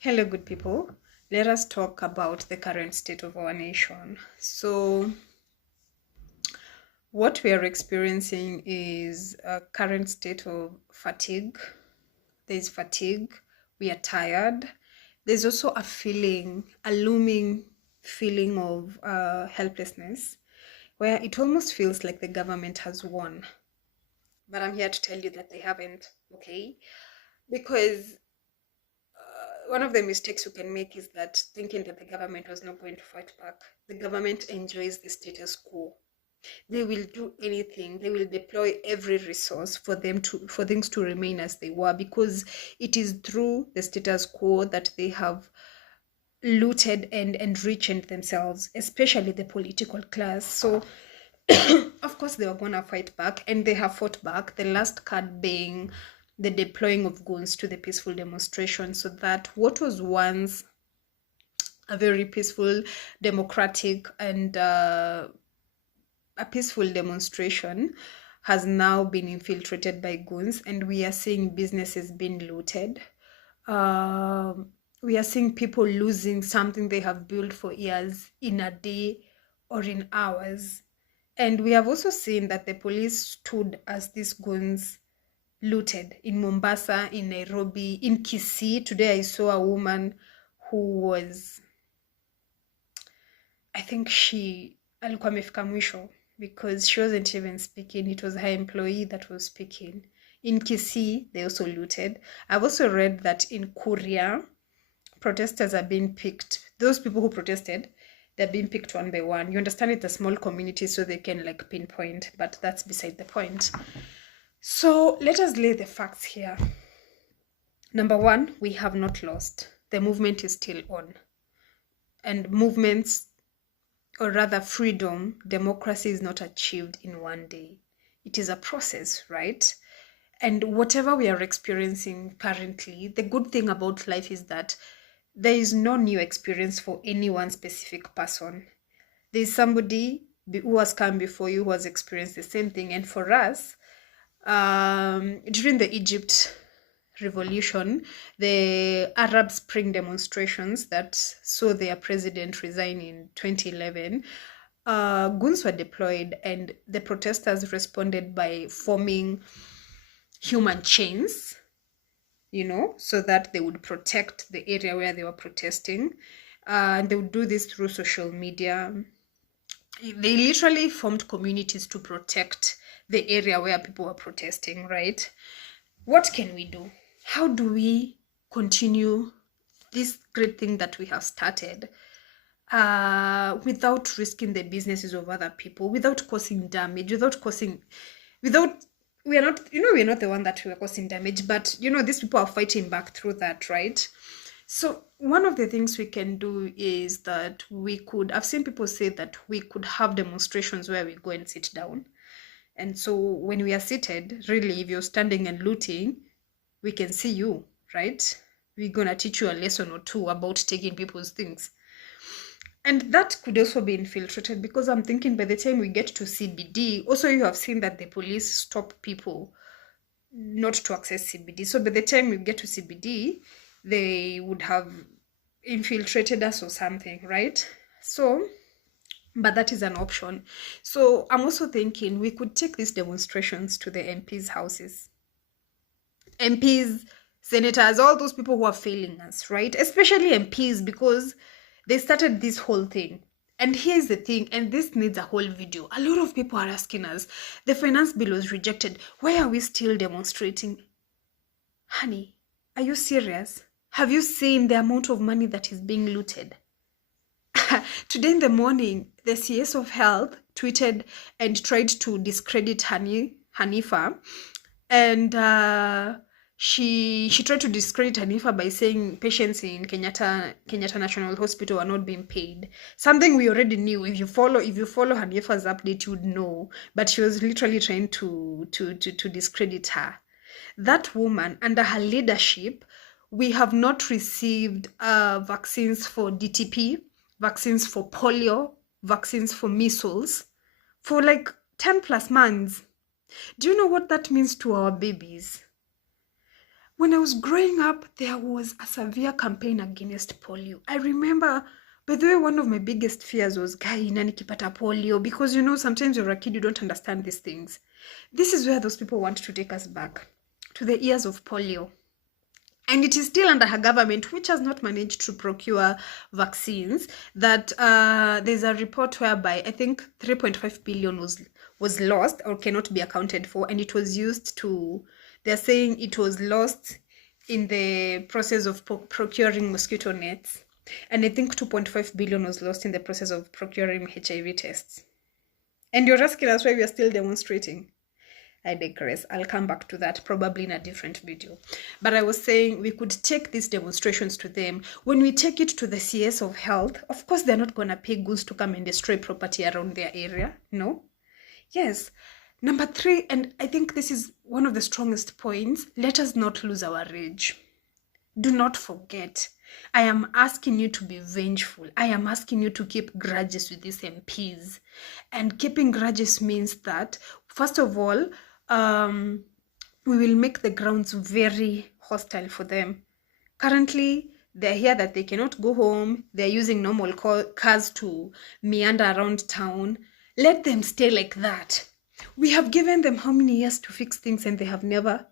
Hello, good people. Let us talk about the current state of our nation. So, what we are experiencing is a current state of fatigue. There's fatigue. We are tired. There's also a looming feeling of helplessness, where it almost feels like the government has won. But I'm here to tell you that they haven't, okay? Because one of the mistakes you can make is that thinking that the government was not going to fight back. The government enjoys the status quo. They will do anything. They will deploy every resource for things to remain as they were, because it is through the status quo that they have looted and enriched themselves, especially the political class. So of course they were gonna fight back, and they have fought back. The last card being the deploying of guns to the peaceful demonstration, so that what was once a very peaceful, democratic, and a peaceful demonstration has now been infiltrated by goons, and we are seeing businesses being looted. We are seeing people losing something they have built for years in a day or in hours. And we have also seen that the police stood as these goons looted in Mombasa, in Nairobi, in Kisii. Today I saw a woman who was, I think she alikuwa amefika mwisho, because she wasn't even speaking. It was her employee that was speaking. In Kisii, they also looted. I've also read that in Korea, protesters are being picked. Those people who protested, they're being picked one by one. You understand, it's a small community, so they can like pinpoint, but that's beside the point. So let us lay the facts here. Number one, we have not lost. The movement is still on. And movements, or rather freedom, democracy is not achieved in one day. It is a process, right? And whatever we are experiencing currently, the good thing about life is that there is no new experience for any one specific person. There's somebody who has come before you who has experienced the same thing. And for us, during the Egypt revolution, the Arab Spring demonstrations that saw their president resign in 2011, goons were deployed, and the protesters responded by forming human chains, so that they would protect the area where they were protesting. And they would do this through social media. They literally formed communities to protect the area where people were protesting, right? What can we do? How do we continue this great thing that we have started without risking the businesses of other people, without causing damage, without we're not the one that we are causing damage, but these people are fighting back through that, right? So one of the things we can do is that I've seen people say that we could have demonstrations where we go and sit down. And so when we are seated, really, if you're standing and looting, we can see you, right? We're going to teach you a lesson or two about taking people's things. And that could also be infiltrated, because I'm thinking by the time we get to CBD, also you have seen that the police stop people not to access CBD. So by the time we get to CBD, they would have infiltrated us or something, right? So, but that is an option. So I'm also thinking we could take these demonstrations to the MPs' houses. MPs, senators, all those people who are failing us, right? Especially MPs, because they started this whole thing. And here's the thing, and this needs a whole video. A lot of people are asking us, the finance bill was rejected. Why are we still demonstrating? Honey, are you serious? Have you seen the amount of money that is being looted? Today in the morning, the CS of Health tweeted and tried to discredit Hanifa, and she tried to discredit Hanifa by saying patients in Kenyatta National Hospital are not being paid. Something we already knew. If you follow Hanifa's update, you would know. But she was literally trying to discredit her. That woman, under her leadership, we have not received vaccines for DTP, vaccines for polio, vaccines for measles for like 10 plus months. Do you know what that means to our babies? When I was growing up, there was a severe campaign against polio. I remember, by the way, one of my biggest fears was, guy, nani kipata polio? Because, you know, sometimes you're a kid, you don't understand these things. This is where those people want to take us back, to the years of polio. And it is still under her government, which has not managed to procure vaccines. That there's a report whereby I think 3.5 billion was lost or cannot be accounted for, and it was used to. They're saying it was lost in the process of procuring mosquito nets, and I think 2.5 billion was lost in the process of procuring HIV tests. And you're asking us why we are still demonstrating. I digress. I'll come back to that probably in a different video. But I was saying we could take these demonstrations to them. When we take it to the CS of health, of course, they're not going to pay goods to come and destroy property around their area. No. Yes. Number 3, and I think this is one of the strongest points, let us not lose our rage. Do not forget. I am asking you to be vengeful. I am asking you to keep grudges with these MPs. And keeping grudges means that, first of all, we will make the grounds very hostile for them. Currently, they're here that they cannot go home. They're using normal cars to meander around town. Let them stay like that. We have given them how many years to fix things and they have never.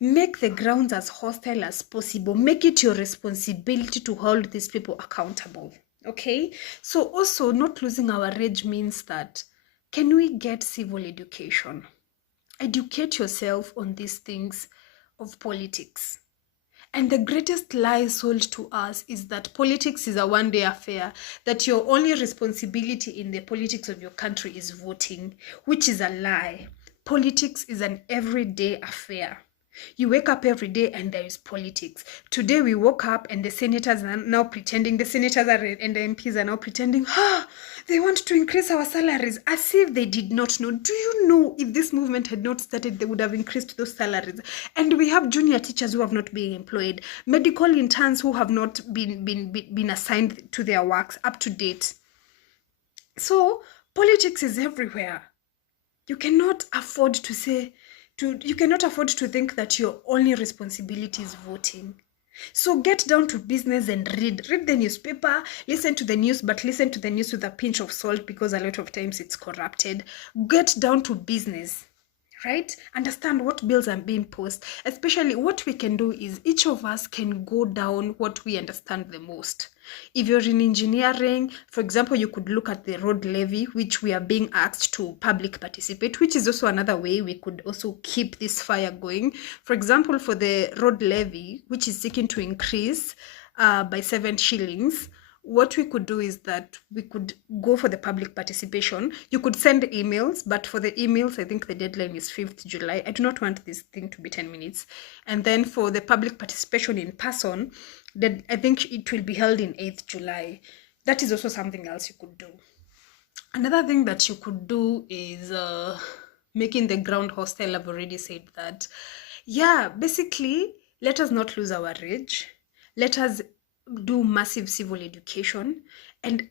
Make the grounds as hostile as possible. Make it your responsibility to hold these people accountable. Okay? So also, not losing our rage means that, can we get civil education? Educate yourself on these things of politics. And the greatest lie sold to us is that politics is a one-day affair, that your only responsibility in the politics of your country is voting, which is a lie. Politics is an everyday affair. You wake up every day and there is politics. Today we woke up and the senators are now pretending, and the MPs are now pretending, they want to increase our salaries, as if they did not know. Do you know if this movement had not started, they would have increased those salaries? And we have junior teachers who have not been employed, medical interns who have not been assigned to their works up to date. So politics is everywhere. You cannot afford to think that your only responsibility is voting. So get down to business and read the newspaper, listen to the news, but listen to the news with a pinch of salt, because a lot of times it's corrupted. Get down to business, right? Understand what bills are being posted. Especially what we can do is each of us can go down what we understand the most. If you're in engineering, for example, you could look at the road levy, which we are being asked to public participate, which is also another way we could also keep this fire going. For example, for the road levy, which is seeking to increase by 7 shillings, what we could do is that we could go for the public participation. You could send emails, but for the emails, I think the deadline is 5th July. I do not want this thing to be 10 minutes. And then for the public participation in person, I think it will be held in 8th July. That is also something else you could do. Another thing that you could do is making the ground hostile. I've already said that. Yeah, basically, let us not lose our rage. Let us do massive civil education, and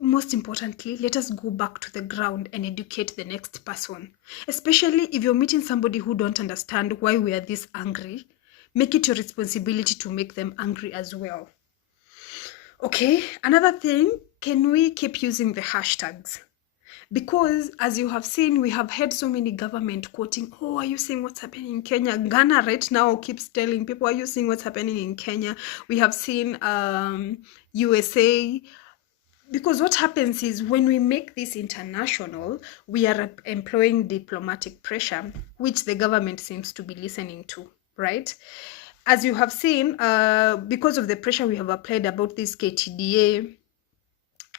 most importantly, let us go back to the ground and educate the next person. Especially if you're meeting somebody who don't understand why we are this angry, make it your responsibility to make them angry as well. Okay, another thing, can we keep using the hashtags? Because as you have seen, we have had so many government quoting, oh, are you seeing what's happening in Kenya? Ghana right now keeps telling people, are you seeing what's happening in Kenya? We have seen USA. Because what happens is when we make this international, we are employing diplomatic pressure, which the government seems to be listening to, right? As you have seen, because of the pressure we have applied about this KTDA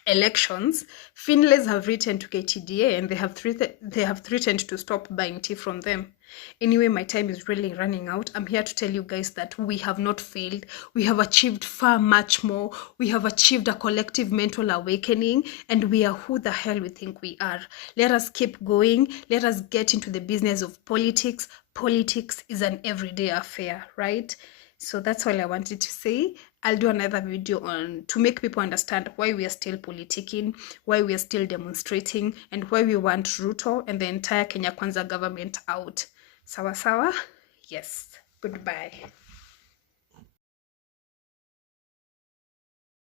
elections, Finlays have written to KTDA and they have threatened to stop buying tea from them. Anyway, my time is really running out. I'm here to tell you guys that we have not failed. We have achieved far much more. We have achieved a collective mental awakening, and we are who the hell we think we are. Let us keep going. Let us get into the business of politics. Politics is an everyday affair, right? So that's all I wanted to say. I'll do another video to make people understand why we are still politicking, why we are still demonstrating, and why we want Ruto and the entire Kenya Kwanza government out. Sawa sawa? Yes. Goodbye.